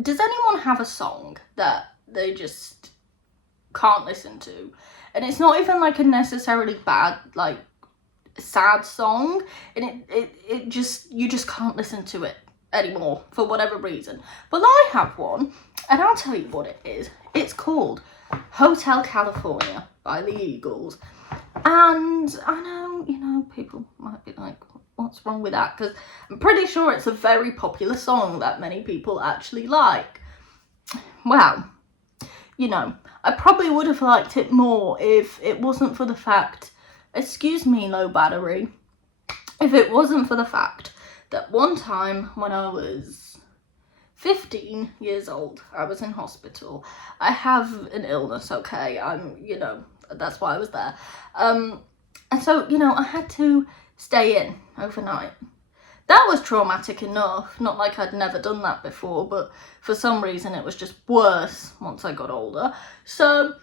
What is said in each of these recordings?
Does anyone have a song that they just can't listen to? And it's not even like a necessarily bad, like, sad song, and it just, you just can't listen to it anymore for whatever reason. But I have one, and I'll tell you what it is. It's called Hotel California by the Eagles. And I know, you know, people might be like, what's wrong with that? Because I'm pretty sure it's a very popular song that many people actually like. Well, you know, I probably would have liked it more if it wasn't for the fact, excuse me, low battery, if it wasn't for the fact that one time when I was 15 years old, I was in hospital. I have an illness, okay? You know, that's why I was there. And so, you know, I had to stay in overnight. That was traumatic enough, not like I'd never done that before, but for some reason it was just worse once I got older. So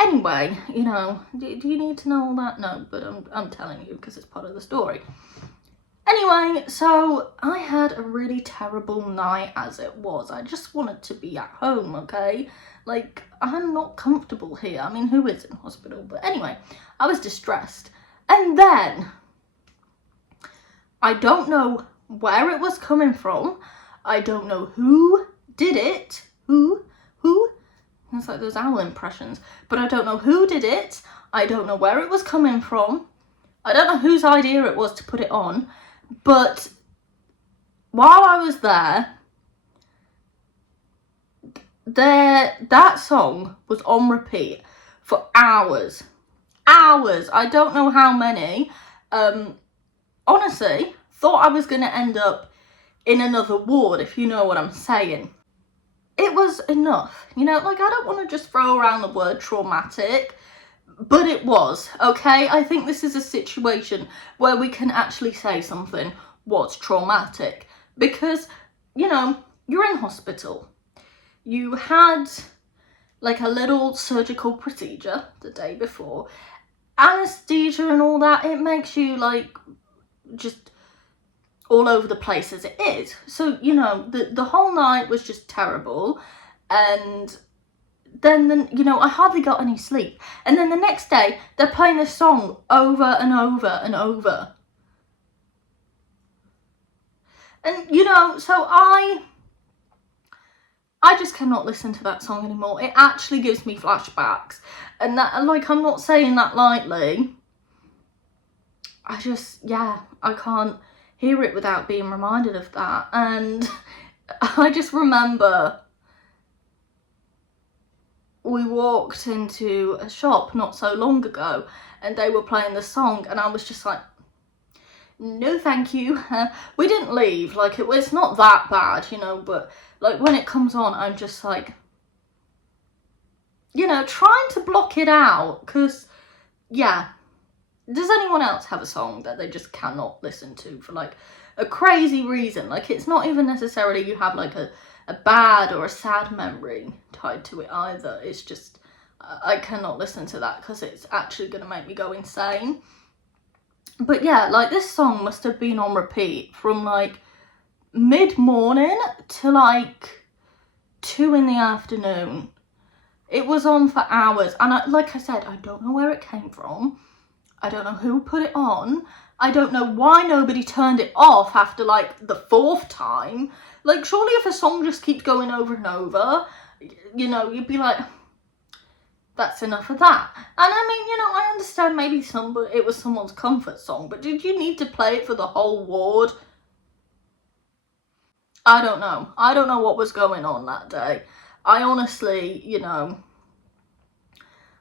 anyway, you know, do you need to know all that? No, but I'm telling you because it's part of the story. Anyway, so I had a really terrible night as it was. I just wanted to be at home, okay? Like, I'm not comfortable here. I mean, who is in hospital? But anyway, I was distressed. And then, I don't know where it was coming from. I don't know who did it. Who? It's like those owl impressions. But I don't know who did it. I don't know where it was coming from. I don't know whose idea it was to put it on. But while I was there, that song was on repeat for hours. I don't know how many. Honestly, thought I was going to end up in another ward, if you know what I'm saying. It was enough. You know, like, I don't want to just throw around the word traumatic, but it was, okay? I think this is a situation where we can actually say something was traumatic. Because, you know, you're in hospital. You had, like, a little surgical procedure the day before. Anesthesia and all that, it makes you, like, just all over the place as it is. So, you know, the whole night was just terrible. And then, you know, I hardly got any sleep. And then the next day, they're playing this song over and over and over. And, you know, so I just cannot listen to that song anymore. It actually gives me flashbacks. And that, like, I'm not saying that lightly. I just, yeah, I can't hear it without being reminded of that. And I just remember we walked into a shop not so long ago and they were playing the song and I was just like, no thank you. We didn't leave, like, it's not that bad, you know, but like when it comes on I'm just like, you know, trying to block it out, because yeah. Does anyone else have a song that they just cannot listen to for like a crazy reason? Like, it's not even necessarily you have like a bad or a sad memory tied to it either. It's just, I cannot listen to that because it's actually going to make me go insane. But yeah, like, this song must have been on repeat from like mid-morning to like 2 in the afternoon. It was on for hours. And like I said, I don't know where it came from. I don't know who put it on. I don't know why nobody turned it off after like the 4th time. Like, surely if a song just keeps going over and over, you know, you'd be like, that's enough of that. And I mean, you know, I understand maybe it was someone's comfort song, but did you need to play it for the whole ward? I don't know. I don't know what was going on that day. I honestly, you know,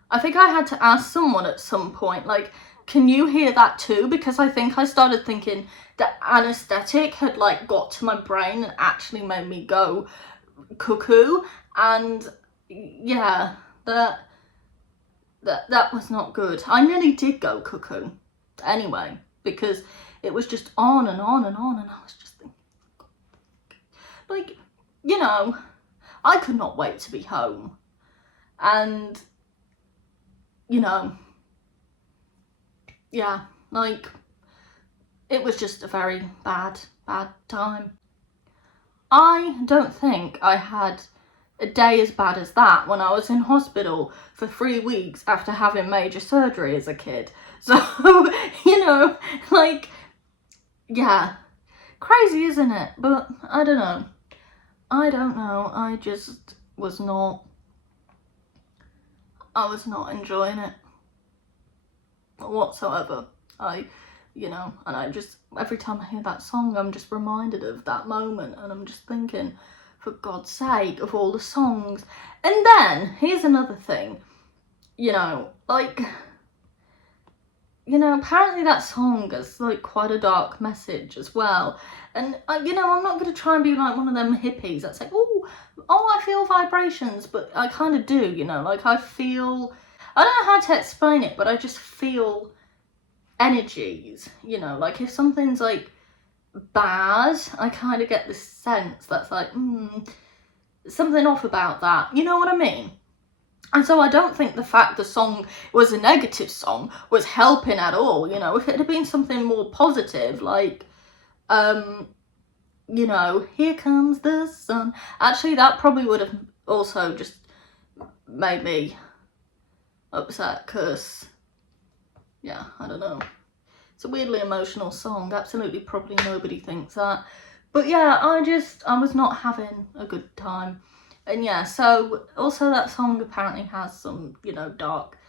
I think I had to ask someone at some point, like, can you hear that too? Because I think I started thinking that anesthetic had like got to my brain and actually made me go cuckoo. And yeah, that was not good. I nearly did go cuckoo anyway, because it was just on and on and on, and I was just thinking, like, you know, I could not wait to be home. And, you know, yeah, like, it was just a very bad time. I don't think I had a day as bad as that when I was in hospital for 3 weeks after having major surgery as a kid. So, you know, like, yeah, crazy, isn't it? But I don't know. I just was not, I was not enjoying it whatsoever. And I just, every time I hear that song, I'm just reminded of that moment, and I'm just thinking, for God's sake, of all the songs. And then, here's another thing, apparently that song has, like, quite a dark message as well. And, I'm not going to try and be like one of them hippies that's like, oh, I feel vibrations, but I kind of do, like, I don't know how to explain it, but I just feel energies, like if something's like bad, I kind of get this sense that's like, something off about that, you know what I mean? And so I don't think the fact the song was a negative song was helping at all, if it had been something more positive, like, here comes the sun, actually that probably would have also just made me upset, because yeah, I don't know. It's a weirdly emotional song. Absolutely, probably nobody thinks that. But yeah, I was not having a good time. And yeah, so also that song apparently has some, dark,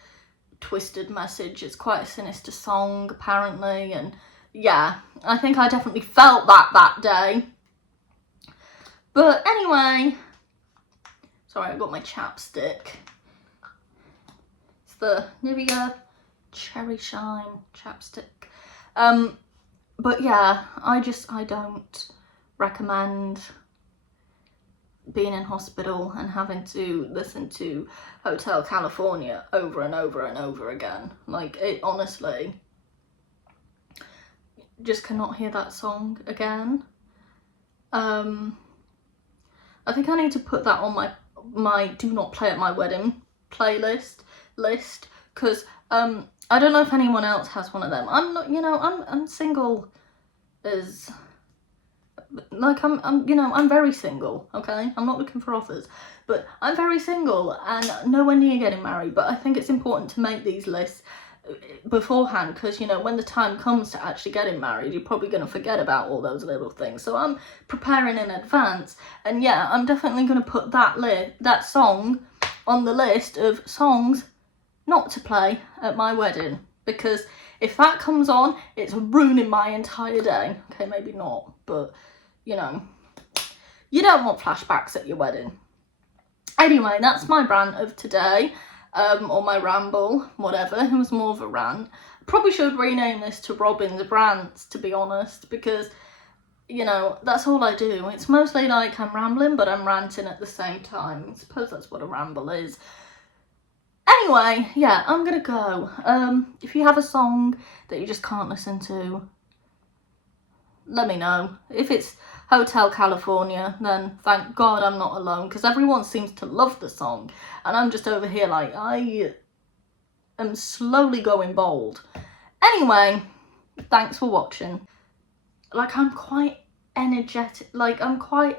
twisted message. It's quite a sinister song, apparently. And yeah, I think I definitely felt that day. But anyway, sorry, I got my chapstick. It's the Nivea Cherry Shine chapstick. But yeah, I don't recommend being in hospital and having to listen to Hotel California over and over and over again. Like, it honestly, just cannot hear that song again. I think I need to put that on my do not play at my wedding playlist because I don't know if anyone else has one of them. I'm not, I'm single as, like, I'm very single, okay? I'm not looking for offers, but I'm very single and nowhere near getting married. But I think it's important to make these lists beforehand, because, when the time comes to actually getting married, you're probably going to forget about all those little things. So I'm preparing in advance, and yeah, I'm definitely going to put that song on the list of songs not to play at my wedding, because if that comes on, it's ruining my entire day. Okay, maybe not, but you don't want flashbacks at your wedding. Anyway, that's my rant of today, or my ramble, whatever. It was more of a rant. Probably should rename this to Robyn's Rants, to be honest, because that's all I do. It's mostly like I'm rambling, but I'm ranting at the same time. I suppose that's what a ramble is. Anyway, yeah, I'm gonna go. If you have a song that you just can't listen to, let me know. If it's Hotel California, then thank God I'm not alone, because everyone seems to love the song, and I'm just over here like, I am slowly going bald. Anyway, thanks for watching. Like, I'm quite energetic, like, I'm quite